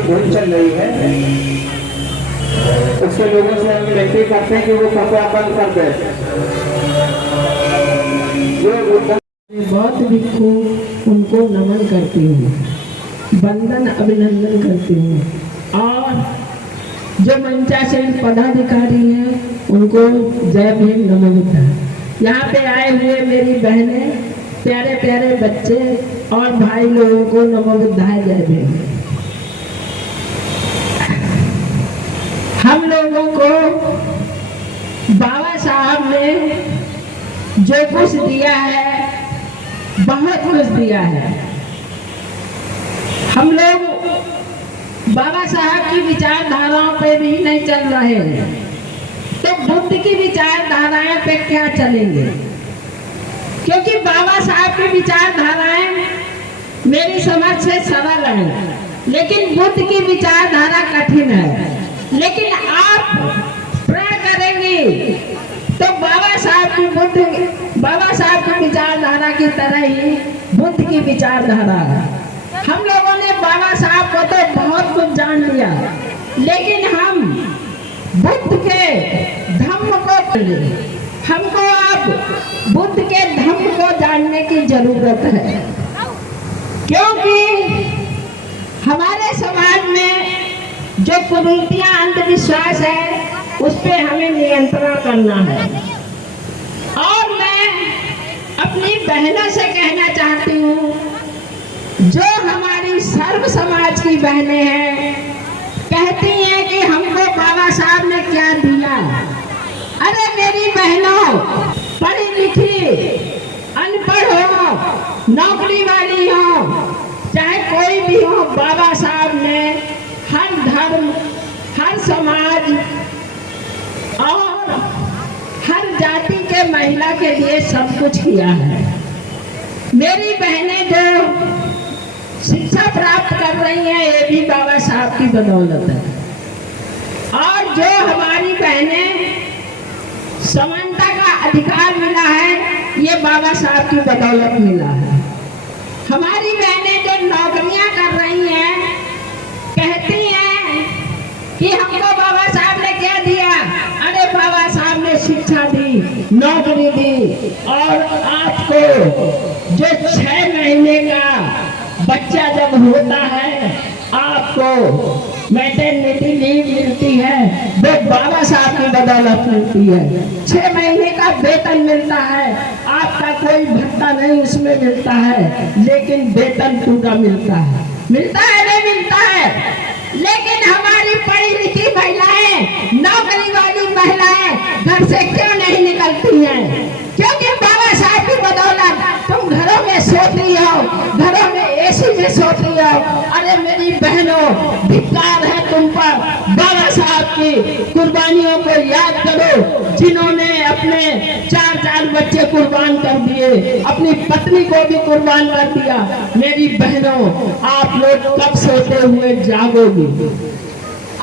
धुन चल रही है, उसके लोगों से हम विनती करते हैं कि वो कृपया बंद कर दे। बहुत भिक्षु उनको नमन करती हूँ, वंदन अभिनंदन करती हूँ और जो मंचासीन पदाधिकारी हैं उनको जय भीम नमो बुद्धाय। यहाँ पे आए हुए मेरी बहनें, प्यारे प्यारे बच्चे और भाई लोगों को नमो बुद्धाय जय भीम। हम लोगों को बाबा साहब ने जो कुछ दिया है, बहुत कुछ दिया है। हम लोग बाबा साहब की विचारधाराओं पे भी नहीं चल रहे हैं, तो बुद्ध की विचारधाराएं पे क्या चलेंगे? क्योंकि बाबा साहब की विचारधाराएं मेरी समझ से सरल है, लेकिन बुद्ध की विचारधारा कठिन है। लेकिन आप प्रण करेंगे तो बाबा साहब की विचारधारा की तरह ही बुद्ध की विचारधारा है। हम लोगों ने बाबा साहब को तो बहुत कुछ जान लिया, लेकिन हम बुद्ध के धम्म को हमको अब बुद्ध के धम्म को जानने की जरूरत है, क्योंकि हमारे समाज में जो कुरीतियां अंधविश्वास है उस पे हमें नियंत्रण करना है। और मैं अपनी बहनों से कहना चाहती हूँ, जो हमारी सर्व समाज की बहनें हैं, कहती हैं कि हमको बाबा साहब ने क्या दिया। अरे मेरी बहनों, पढ़ी लिखी अनपढ़ हो, नौकरी वाली हो, चाहे कोई भी हो, बाबा साहब ने हर धर्म, हर समाज और हर जाति के महिला के लिए सब कुछ किया है। मेरी बहनें जो शिक्षा प्राप्त कर रही हैं, ये भी बाबा साहब की बदौलत है। और जो हमारी बहनें समानता का अधिकार मिला है, ये बाबा साहब की बदौलत मिला है। हमारी बहनें जो नौकरियां कर रही हैं, कहती हैं कि हमको बाबा साहब ने क्या दिया। अरे बाबा साहब ने शिक्षा दी, नौकरी दी, और आपको जो 6 महीने का बच्चा जब होता है, आपको मैटरनिटी लीव मिलती है, वो बाबा साहब की बदौलत मिलती है। 6 महीने का वेतन मिलता है, आपका कोई भत्ता नहीं उसमें मिलता है, लेकिन वेतन पूरा मिलता है। मिलता है नहीं मिलता है। लेकिन हमारी पढ़ी लिखी महिलाएं, नौकरी वाली महिलाएं घर से क्यों नहीं निकलती हैं? क्योंकि बाबा साहब की बदौलत तुम घरों में सोती हो, घरों में एसी में सोती हो। अरे मेरी बहनों, धिक्कार है तुम पर। बाबा साहब की कुर्बानियों को याद करो, जिन्होंने अपने 4 बच्चे कुर्बान कर दिए, अपनी पत्नी को भी कुर्बान कर दिया। मेरी बहनों, आप लोग कब सोते हुए जागोगी?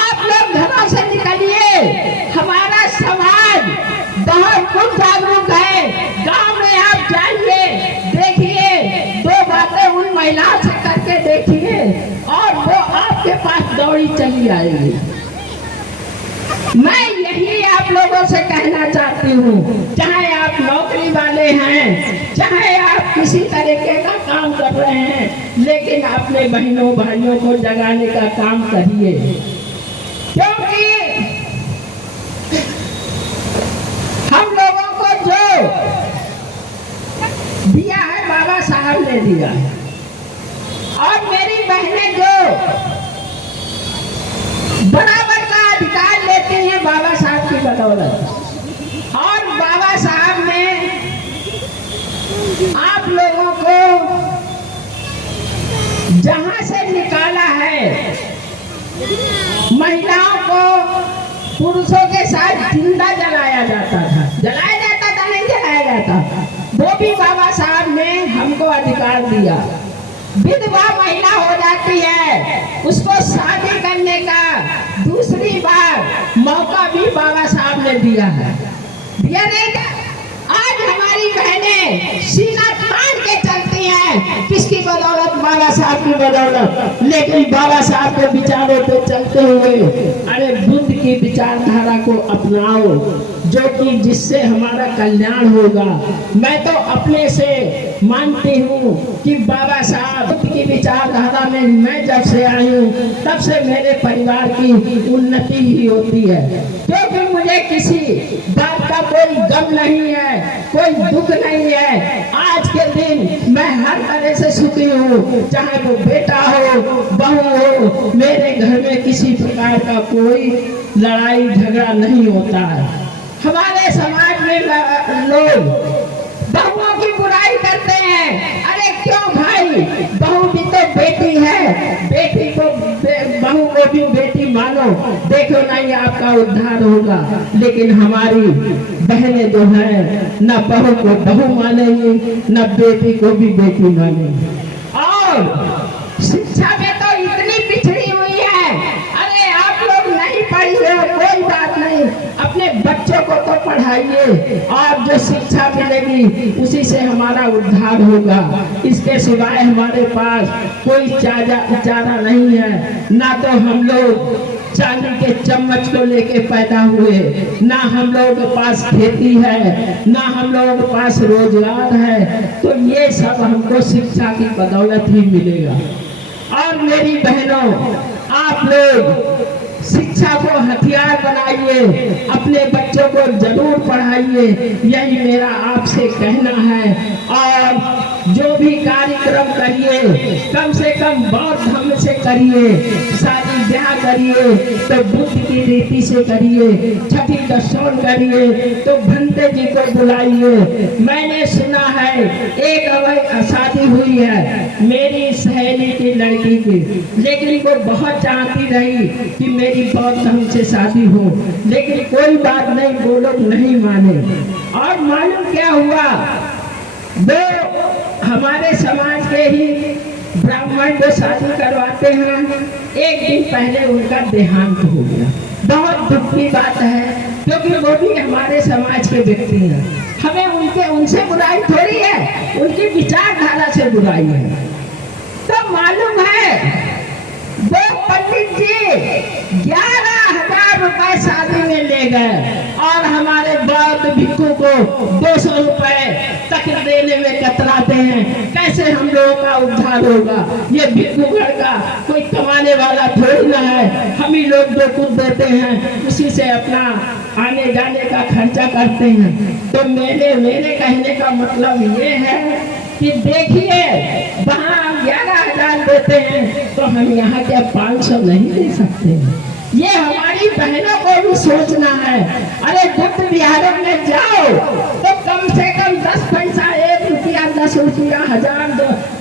आप लोग घरों से निकलिए। हमारा समाज बहुत कुछ जागरूक है। गांव में आप जाइए, देखिए, 2 बातें उन महिलाओं से करके देखिए, और वो आपके पास दौड़ी चली आएगी। मैं यही आप लोगों से कहना चाहती हूँ, चाहे आप नौकरी वाले हैं, चाहे आप किसी तरीके का काम कर रहे हैं, लेकिन अपने बहनों भाइयों को जगाने का काम करिए, क्योंकि हम लोगों को जो दिया है बाबा साहब ने दिया है, और मेरी बहनें जो बराबर का अधिकार लेती हैं बाबा साहब की बदौलत, और बाबा साहब ने आप लोगों को जहां से निकाला है, महिलाओं को पुरुषों के साथ जिंदा जलाया जाता था, नहीं जलाया जाता, वो भी बाबा साहब ने हमको अधिकार दिया। विधवा महिला हो जाती है, उसको शादी करने का दूसरी बार मौका भी बाबा साहब ने दिया है, दिया नहीं था। आज हमारी बहनें सीना तान के चलती हैं, किसकी बदौलत? बाबा साहब की बदौलत। लेकिन बाबा साहब के विचारों पे चलते हुए, अरे बुद्ध की विचारधारा को अपनाओ, जो कि जिससे हमारा कल्याण होगा। मैं तो अपने से मानती हूँ कि बाबा साहब बुद्ध की विचारधारा में मैं जब से आई हूँ, तब से मेरे परिवार की उन्नति ही होती है, क्योंकि मुझे किसी बात का कोई गम नहीं है, कोई दुख नहीं है। आज के दिन मैं हर तरह से सुखी हूँ, चाहे वो बेटा हो, बहू हो, मेरे घर में किसी प्रकार का कोई लड़ाई झगड़ा नहीं होता है। हमारे समाज में लोग बहुओं की बुराई करते हैं। अरे क्यों भाई, बहू भी तो बेटी है, बेटी को बहू को भी बेटी मानो, देखो नहीं आपका उद्धार होगा। लेकिन हमारी बहनें जो है, न बहू को बहू मानेंगी, न बेटी को भी बेटी मानेंगी। और शिक्षा में तो इतनी पिछड़ी हुई है, अरे आप लोग नहीं पढ़ी हो कोई बात नहीं, अपने बच्चों को तो पढ़ाइए, और जो शिक्षा मिलेगी उसी से हमारा उद्धार होगा। इसके सिवाय हमारे पास कोई चारा नहीं है। ना तो हम लोग चांदी के चम्मच को लेके पैदा हुए, ना हम लोगों के पास खेती है, ना हम लोगों के पास रोजगार है, तो ये सब हमको शिक्षा की बदौलत ही मिलेगा। और मेरी बहनों, आप लोग शिक्षा को हथियार बनाइए, अपने बच्चों को जरूर पढ़ाइए, यही मेरा आपसे कहना है। और जो भी कार्यक्रम करिए, कम से कम बौद्ध धर्म से करिए, शादी ब्याह करिए तो बुद्ध की रीति से करिए, छठी दर्शन करिए तो भंते जी को बुलाइए। मैंने सुना है एक शादी हुई है मेरी सहेली की लड़की की, लेकिन वो बहुत चाहती रही कि मेरी बौद्ध धर्म से शादी हो, लेकिन कोई बात नहीं, वो लोग नहीं माने। और मालूम क्या हुआ, वो हमारे समाज के ही ब्राह्मण जो शादी करवाते हैं, एक दिन पहले उनका देहांत हो गया। बहुत दुख की बात है, क्योंकि वो भी हमारे समाज के व्यक्ति हैं। हमें उनसे बुराई थोड़ी है, उनकी विचारधारा से बुराई है। तो मालूम है वो पंडित जी 11,000 रुपए शादी में ले गए, और हमारे बौद्ध भिक्षु को 200 रुपए तक देने में कतराते हैं। कैसे हम लोगों का उद्धार होगा? ये भिक्षुगण का कोई कमाने वाला थोड़ी ना है, हम ही लोग जो कुछ देते हैं उसी से अपना आने जाने का खर्चा करते हैं। तो मेरे कहने का मतलब ये है कि देखिए, वहाँ 11,000 देते हैं तो हम यहाँ क्या 500 नहीं दे सकते? ये हमारी बहनों को भी सोचना है। अरे बुद्ध विहारों में जाओ तो कम से कम 10 पैसा, 1 रुपया, 10 रुपया, 1000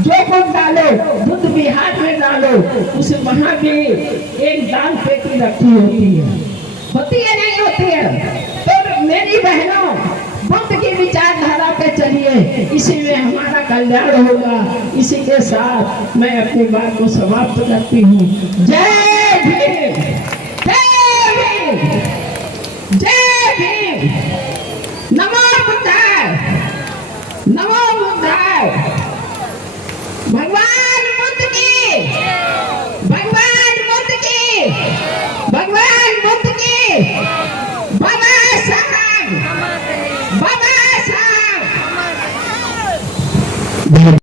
जो कुछ डालो, बुद्ध विहार में डालो, उस वहाँ भी एक दान पेटी रखी होती है नहीं होती है? तो मेरी बहनों, बुद्ध की विचारधारा पे चलिए, इसी में हमारा कल्याण होगा। इसी के साथ मैं अपनी बात को समाप्त करती हूँ। जय भीम, जय भीम, जय भीम। नमो बुद्धाय, नमो बुद्धाय। भगवान बुद्ध की, भगवान बुद्ध की, भगवान बुद्ध की। बहुत